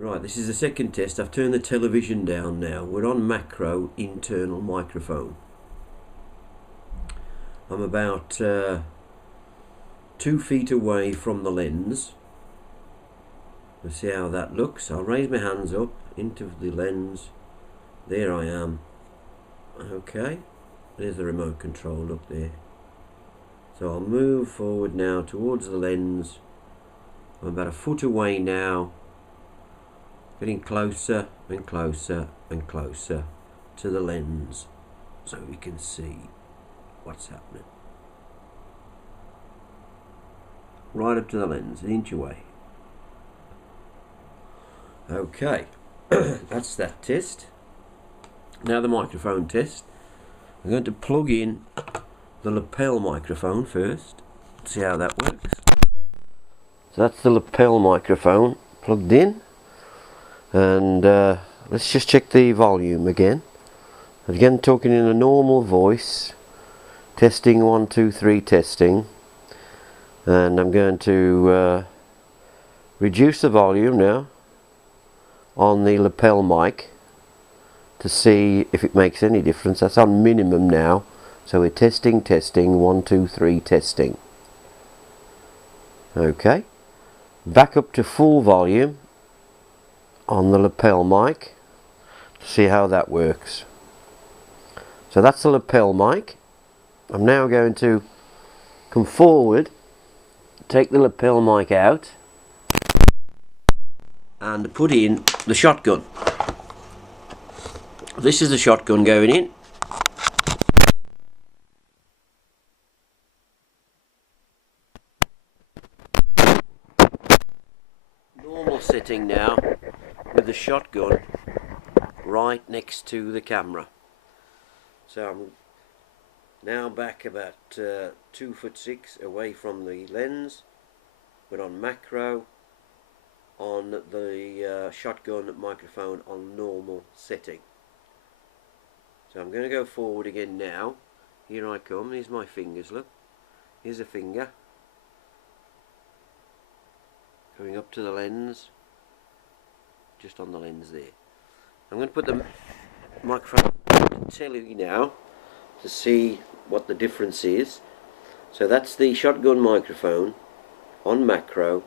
Right, this is the second test. I've turned the television down now. We're on macro internal microphone. I'm about 2 feet away from the lens. Let's see how that looks. I'll raise my hands up into the lens. There I am. Okay, there's the remote control, look there. So I'll move forward now towards the lens. I'm about a foot away now. Getting closer and closer and closer to the lens so we can see what's happening. Right up to the lens, an inch away. Okay, that's that test. Now the microphone test. I'm going to plug in the lapel microphone first, see how that works. So that's the lapel microphone plugged in. And let's just check the volume again. Again, talking in a normal voice. Testing 1 2 3 testing. And I'm going to reduce the volume now on the lapel mic to see if it makes any difference. That's on minimum now. So we're testing 1 2 3 testing. Okay. Back up to full volume on the lapel mic to see how that works. So that's the lapel mic. I'm now going to come forward, take the lapel mic out and put in the shotgun. This is the shotgun going in. Normal setting now with the shotgun right next to the camera. So I'm now back about 2'6" away from the lens, but on macro on the shotgun microphone on normal setting. So I'm going to go forward again now. Here I come. Here's my fingers, look. Here's a finger going up to the lens, just on the lens there. I'm going to put the microphone on the telly now to see what the difference is. So that's the shotgun microphone on macro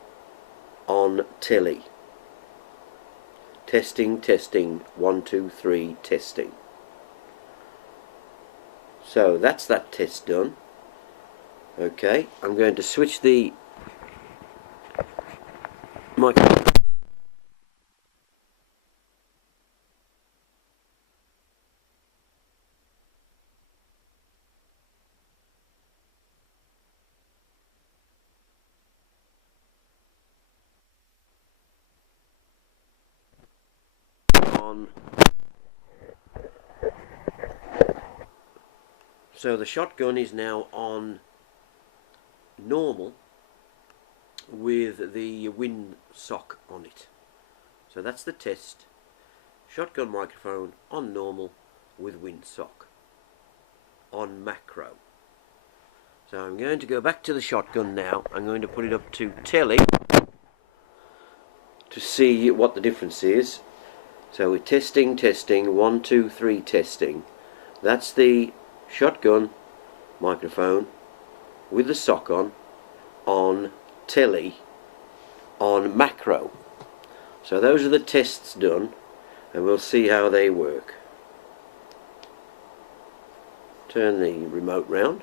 on telly. Testing 1 2 3 testing. So that's that test done. Okay, I'm going to switch the microphone on. So the shotgun is now on normal with the wind sock on it. So that's the test. Shotgun microphone on normal with wind sock on macro. So I'm going to go back to the shotgun now. I'm going to put it up to telly to see what the difference is. So we're testing 1 2 3 testing. That's the shotgun microphone with the sock on telly on macro. So those are the tests done, and we'll see how they work. Turn the remote round.